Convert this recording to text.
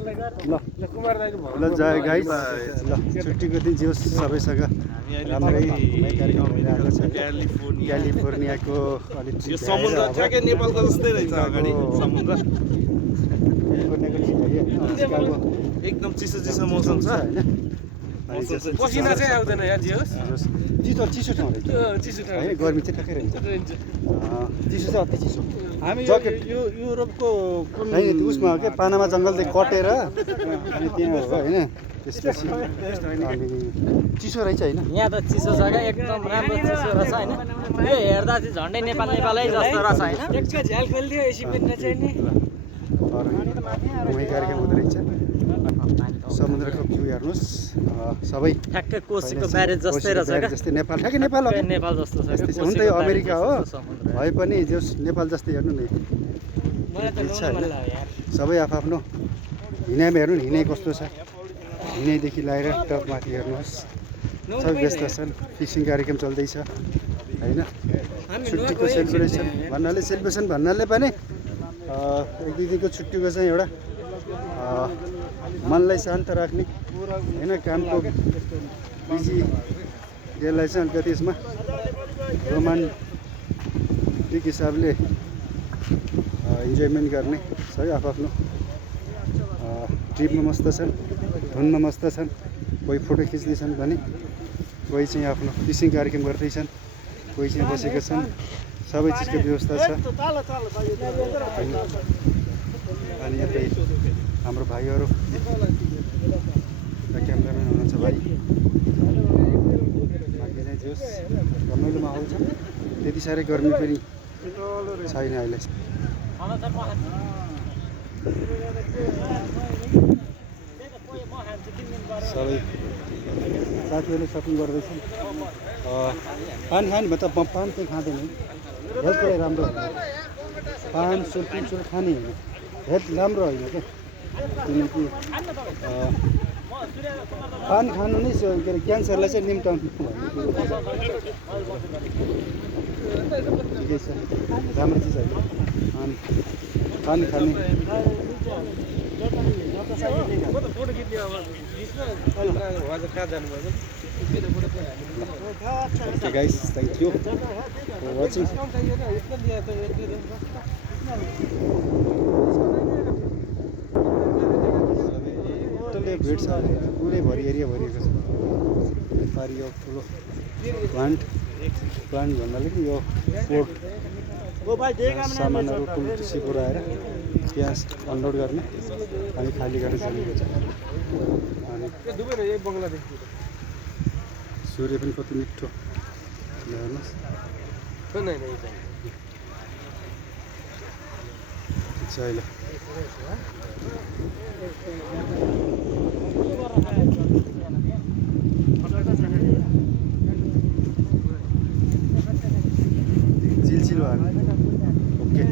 ल जय गाइस ल छुट्टीको दिन जे होस् सबैसँग राम्रै कार्यक्रम भइरहेको छ क्यालिफोर्नियाको अलिक यो समुद्र ठ्याक्कै नेपालको जस्तै रहेछ अगाडि समुद्र एकदम चिसो चिसो मौसम छ हैन पसिना चाहिँ आउँदैन यार जे होस् चिसो ठाउँ चिसो ठाउँ हैन गर्मी चाहिँ ठ्याक्कै रहन्छ चिसो चाहिँ अति चिसो हामी यो युरोपको कुन हैन त्यो उसमा के पानामा जङ्गलदेखि कटेर अनि त्यहाँ हो हैन त्यसपछि अनि चिसो रहेछ हैन यहाँ त चिसो छ क्या एकदम राम्रो चिसो रहेछ होइन यो हेर्दा चाहिँ झन्डै नेपालै जस्तो रहेछ होइन एकका झ्याल खोलिदियो एसी पनि चाहिँ नि घुमाइ कार्यक्रम हुँदो रहेछ समुद्रको भ्यू हेर्नुहोस् सबै ठ्याक्कै कोसीको ब्यारेज जस्तै रहेछ क्या जस्तै नेपाल ठ्याक्कै नेपाल हो नेपाल जस्तो छ यस्तै छ हुन त यो अमेरिका हो भए पनि जस नेपाल जस्तै हेर्नु न इच्छा होइन सबै आफ्नो हिँडाइमा हेर्नु न हिँडाइ कस्तो छ हिँडाइदेखि लगाएर टपमाथि हेर्नुहोस् सबै व्यस्त छन् फिसिङ कार्यक्रम चल्दैछ होइन छुट्टीको सेलिब्रेसन भन्नाले पनि एक दुई दिनको छुट्टीको चाहिँ एउटा मनलाई शान्त राख्ने होइन कामको बिजी डेलाई चाहिँ अलिकति यसमा रोमान्टिक हिसाबले इन्जोयमेन्ट गर्ने सबै आफ्नो ट्रिपमा मस्त छन् धुनमा मस्त छन् कोही फोटो खिच्दैछन् भने कोही चाहिँ आफ्नो फिसिङ कार्यक्रम गर्दैछन् कोही चाहिँ बसेका छन् सबै चिजको व्यवस्था छ अनि यतै हाम्रो भाइहरू क्यामेराम्यान हुनुहुन्छ भाइ बाँकी चाहिँ जोस् रमाइलो माहौल छ त्यति साह्रै गर्मी पनि छैन अहिले सबै साथीहरूले सपिङ गर्दैछन् पान खाने भए त पान चाहिँ खाँदैन हेल्थको लागि राम्रो होइन पान सुल खाने होइन हेल्थ राम्रो होइन क्या किनकि पान खानु नै के अरे क्यान्सरलाई चाहिँ निम्टाउनु ठिकै छ राम्रो चिज होइन अनि पान खाने Okay guys, thank you for watching. Totally भेट छ पुरै भरि एरिया भरिएको छ पारि यो ठुलो प्लान्ट भन्नाले कि यो पोर्ट सामानहरू टुलटुसी पुऱ्याएर त्यहाँ अनलोड गर्ने अनि खाली गर्न चलेको छ अनि सूर्य पनि कति मिठो हेर्नुहोस् चिलचिलो हाल्नु ओके